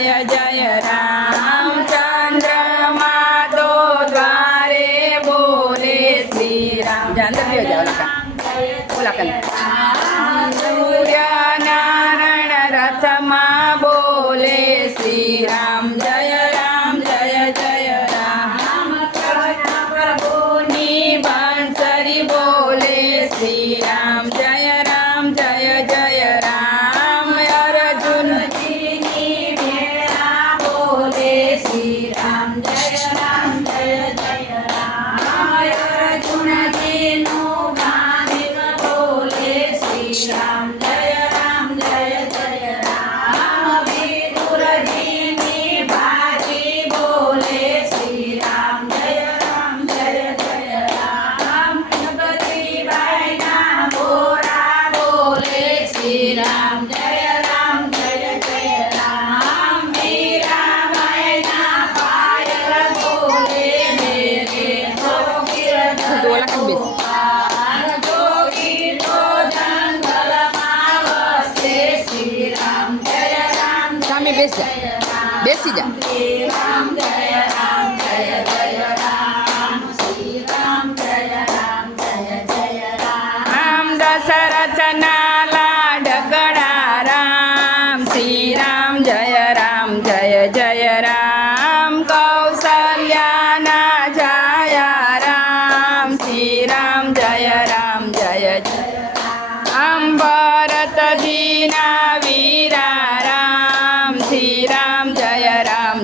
जय जय राम चंद्रमा तो द्वारे बोले श्री राम जानते भी हो जाओ लगा बोला कर सूर्य नारायण रथ माँ बोले श्री राम जय जय राम कृष्ण प्रभु नी बांसुरी बोले श्री राम जय जय राम अर्जुन जी नी भेला बोले श्री राम जय राम अर्जुन जी नु गानिक बोले श्री राम जय राम विदुर जी नी भाजी बोले श्री राम जय राम गणपति बाई ना बोरा बोले श्री राम जय राम मीरा बाई ना पायल बोले मेरे जोगी तो जंगल में बसे श्री राम जय સામે બેસી જા श्री राम जय राम श्री राम जय राम दशरथ ना लाडकड़ा राम श्री राम जय राम कौशल्या ना जाया राम श्री राम जय राम भरत जी ना वीरा राम श्री राम जय राम